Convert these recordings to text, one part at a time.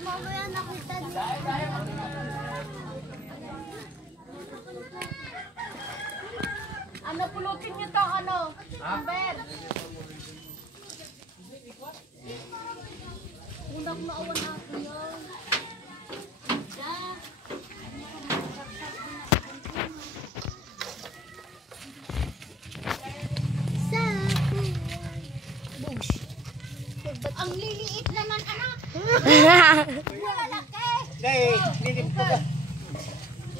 Mamaya nakita niyo. Ano, pulutin niyo to, ano? Amber. Unang maawan natin yun. Ang liliit naman, anak. Lalaki. Liliit po ba?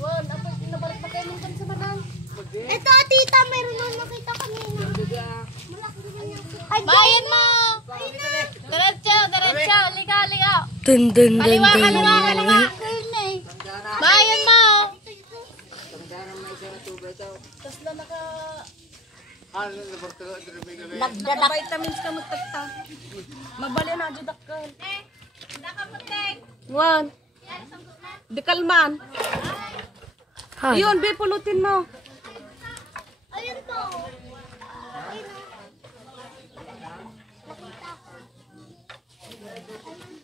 Wan, apa nabalik pa kayo minsan sa manang. Ito, tita, mayroon na nakita kanina. Bayan mo. Diretso, diretso. Liga, liga. Dun dun dun Kaliwa, dun. kaliwa, kaliwa. Bayan mo. Tapos na naka... Nagdala vitamins ka magtagta. Mabali na jud dakkel. Wan. Dekalman. Iyon, be pulutin mo. Ayun to.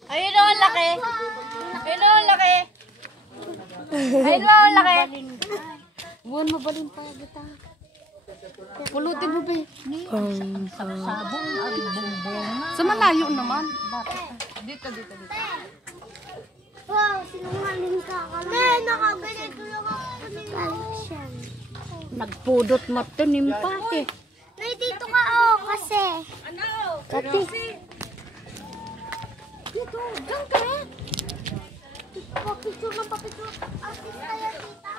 Ayun o, laki. Ayun o, laki. Ayun o, laki. Buwan mabalin pa kita. Pulutin mo, be. Sabong ang bongbong. Sa malayo naman. Dito. Wow, sinungaling ka kami. Nakabili ko lang ako ng collection. Nagpudot mo ito, nimpate. Nay, dito ka kasi. Ano? Kati. Dito, dyan ka eh. Papicture ng papicture. Artist na yan, tita.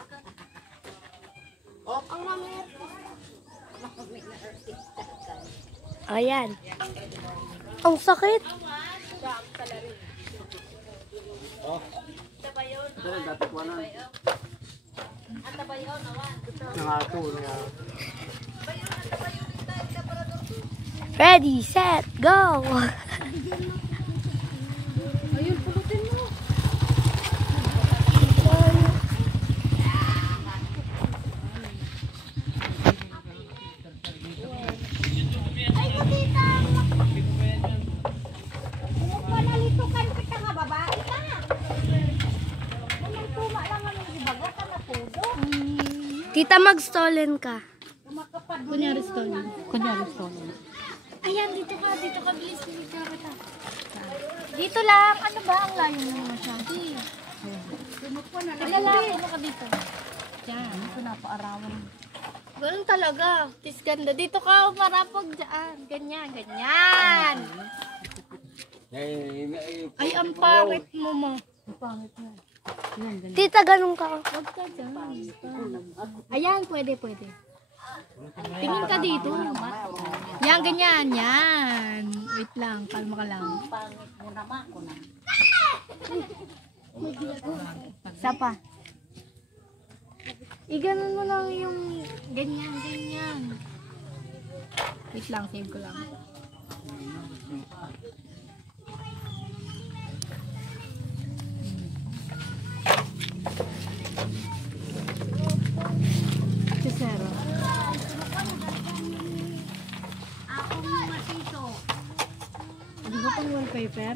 Ang mga Ayan. Ang sakit. Ready, set, go. Ayun, pulutin mo. Ay, tita. Panalitukan kita nga babae ka. Walang tuma lang ang ibaga ka na pudo. Tita, mag-stolen ka. Kunyari stolen. Ayan, dito ka, bilis ka kita. Dito lang, ano ba ang layo mo masyado? Teka lang, ano ka dito? Yan, ito na paarawan. Ganun talaga, tis ganda. Dito ka, marapag dyan. Ganyan. Ay, ang pangit mo. Ang pangit mo. Yan, ganyan. Tita, ganun ka. Huwag ka dyan. Ayan, pwede. Tingin ka dito. Yan, ganyan. Yan. Wait lang, kalma ka lang. Isa pa. Iganon mo lang yung ganyan. Wait lang, save ko lang. Sisero. Hindi ba pang wallpaper?